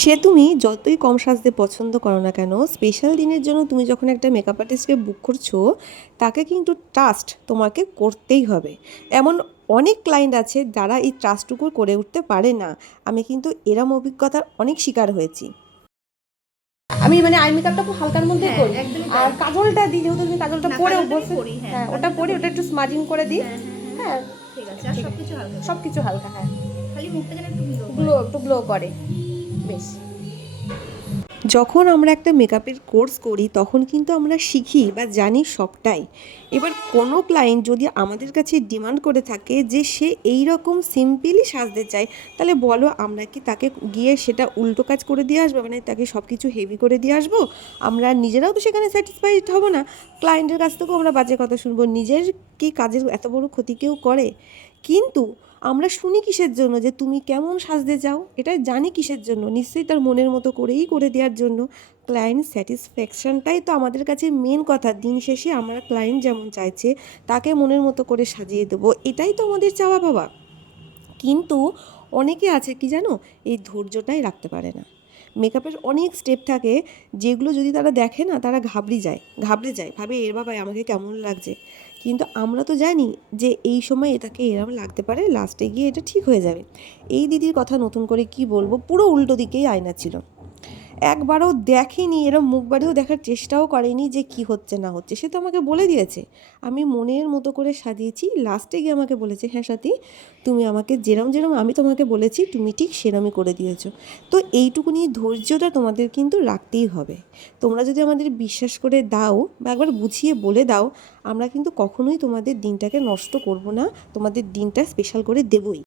সে তুমি যতই কম সাজতে পছন্দ করো না কেন, স্পেশাল দিনের জন্য তুমি যখন একটা মেকআপ আর্টিস্টকে বুক করছো, তাকে কিন্তু ট্রাস্ট তোমাকে করতেই হবে। এমন অনেক ক্লায়েন্ট আছে যারা এই ট্রাস্টটুকু করে উঠতে পারে না। আমি কিন্তু এরম অভিজ্ঞতার অনেক শিকার হয়েছি। আমি মানে আই মেকআপটা খুব হালকার মধ্যে করি, আর কাজলটা দিই, যেহেতু তুমি কাজলটা পরে বসে, হ্যাঁ ওটা পরে ওটা একটু স্মাজিং করে দিই। হ্যাঁ ঠিক আছে, আর সবকিছু হালকা, সবকিছু হালকা, হ্যাঁ খালি মুখটা যেন একটু একটু গ্লো করে বেশ। যখন আমরা একটা মেকআপের কোর্স করি তখন কিন্তু আমরা শিখি বা জানি সবটাই। এবার কোনো ক্লায়েন্ট যদি আমাদের কাছে ডিমান্ড করে থাকে যে সে এই রকম সিম্পলি সাজতে চায়, তাহলে বলো আমরা কি তাকে গিয়ে সেটা উল্টো কাজ করে দিয়ে আসবো, মানে তাকে সব কিছু হেভি করে দিয়ে আসবো? আমরা নিজেরাও তো সেখানে স্যাটিসফাইড হব না, ক্লায়েন্টের কাছ থেকেও আমরা বাজে কথা শুনবো। নিজের কি কাজের এত বড় ক্ষতি কেউ করে? কিন্তু আমরা শুনি কিসের জন্য? যে তুমি কেমন সাজতে চাও, এটা জানি কিসের জন্য, নিশ্চয়ই তার মনের মতো করেই করে দেওয়ার জন্য। ক্লায়েন্ট স্যাটিসফ্যাকশনটাই তো আমাদের কাছে মেন কথা। দিন শেষে আমরা ক্লায়েন্ট যেমন চাইছে তাকে মনের মতো করে সাজিয়ে দেবো, এটাই তো আমাদের চাওয়া পাওয়া। কিন্তু অনেকে আছে কি জানো, এই ধৈর্যটাই রাখতে পারে না। মেকআপের অনেক স্টেপ থাকে যেগুলো যদি তারা দেখে না, তারা ঘাবড়ে যায়, ভাবে এর বাবা আমাকে কেমন লাগছে। কিন্তু আমরা তো জানি যে এই সময় এটাকে এরম লাগতে পারে, লাস্টে গিয়ে এটা ঠিক হয়ে যাবে। এই দিদির কথা নতুন করে কি বলবো, পুরো উল্টো দিকেই আয়না ছিল। একবারও দেখেনি, এরম মুখ বাড়িয়েও দেখার চেষ্টাও করেনি যে কি হচ্ছে না হচ্ছে। সে তো আমাকে বলে দিয়েছে, আমি মনের মতো করে সাজিয়েছি। লাস্টে গিয়ে আমাকে বলেছে, হ্যাঁ সাথী, তুমি আমাকে যেরম যেরম আমি তোমাকে বলেছি তুমি ঠিক সেরমই করে দিয়েছো। তো এইটুকুনি ধৈর্যটা তোমাদের কিন্তু রাখতেই হবে। তোমরা যদি আমাদের বিশ্বাস করে দাও বা একবার বুঝিয়ে বলে দাও, আমরা কিন্তু কখনোই তোমাদের দিনটাকে নষ্ট করব না, তোমাদের দিনটা স্পেশাল করে দেবই।